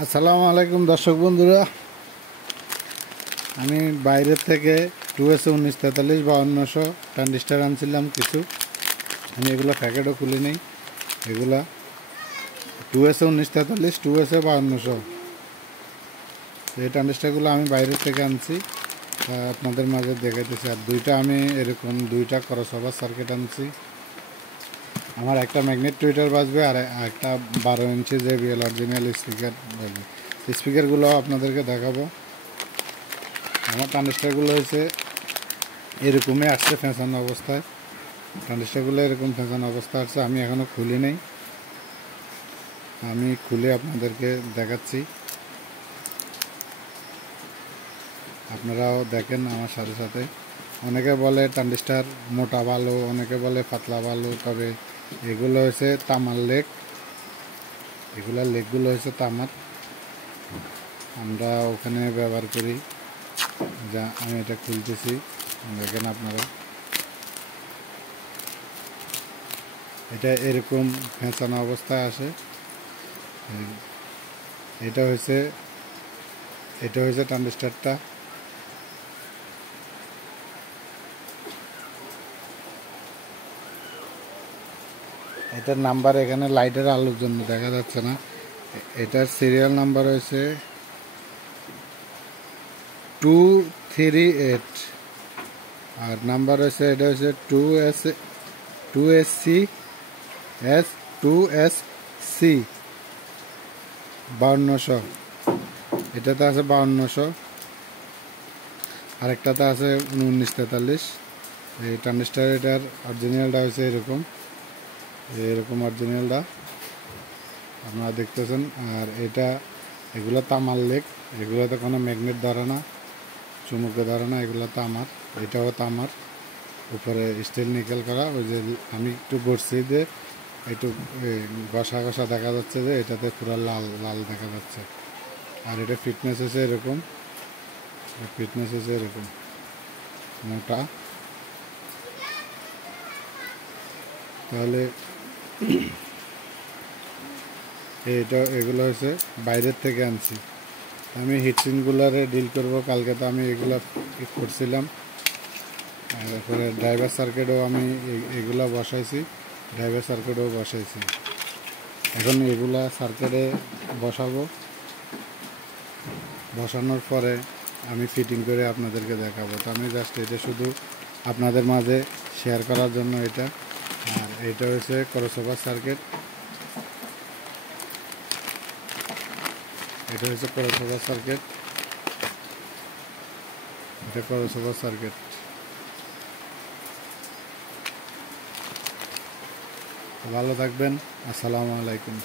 আসসালামু আলাইকুম দর্শক বন্ধুরা, আমি বাইরের থেকে 2S1943-5200 ট্রানজিস্টার আনছিলাম কিছু। আমি এগুলো প্যাকেটও খুলি নেই। এগুলা 2S1943 2S5200 এই ট্রানজিস্টারগুলো আমি বাইরের থেকে আনছি, আপনাদের মাঝে দেখাইতেছি। আর দুইটা আমি এরকম দুইটা ক্রসওভার সার্কিট আনছি। আমার একটা ম্যাগনেট টুইটার বাজবে আর একটা 12 ইঞ্চি JBL অরিজিনাল স্পিকার বাজবে। স্পিকারগুলো আপনাদেরকে দেখাবো। আমার ট্রানজিস্টারগুলো হয়েছে এরকমই আসছে ফেঁসানো অবস্থায়। ট্রানজিস্টারগুলো এরকম ফেঁসানো অবস্থা আসছে। আমি এখনও খুলি নেই, আমি খুলে আপনাদেরকে দেখাচ্ছি। আপনারাও দেখেন আমার সাথে সাথে। অনেকে বলে ট্রানজিস্টার মোটা ভালো, অনেকে বলে পাতলা ভালো, তবে এগুলো হয়েছে তামার লেগ। এগুলোর লেগগুলো হয়েছে তামার, আমরা ওখানে ব্যবহার করি। যা আমি এটা খুলতেছি, দেখেন আপনারা। এটা এরকম ফেঁচানো অবস্থায় আসে। এটা হয়েছে ট্রানজিস্টারটা। এটার নাম্বার এখানে লাইটের আলোর জন্য দেখা যাচ্ছে না। এটার সিরিয়াল নাম্বার হয়েছে 238 আর নাম্বার হয়েছে এটা হচ্ছে 2SC 5200। এটাতে আছে 5200, আরেকটাতে আছে 1943। এই ট্রানজিস্টার এটার অরিজিনালটা হয়েছে এরকম অরিজিনালটা আপনারা দেখতেছেন। আর এগুলো তামার লেগ, এগুলোতে কোনো ম্যাগনেট ধরে না, চুমুকে ধরে না, এগুলো তামার। এটাও তামার, উপরে স্টিল নিকেল করা। ওই যে আমি একটু গড়ছি যে একটু ঘষা ঘষা দেখা যাচ্ছে, যে এটাতে পুরো লাল লাল দেখা যাচ্ছে। আর এটা ফিটনেস হচ্ছে এরকম, মোটা। তাহলে এগুলো হচ্ছে বাইরের থেকে আনছি। আমি হিটসিনগুলারে ডিল করব কালকে, তো আমি এগুলো করছিলাম। তারপরে ড্রাইভার সার্কিটও আমি এগুলা বসাইছি, এখন এগুলা সার্কিটে বসানোর পরে আমি ফিটিং করে আপনাদেরকে দেখাবো। তো আমি জাস্ট এটা শুধু আপনাদের মাঝে শেয়ার করার জন্য এটা। আর এটা হচ্ছে ক্রসওভার সার্কিট, এটা ক্রসওভার সার্কিট। ভালো থাকবেন। আসসালামু আলাইকুম।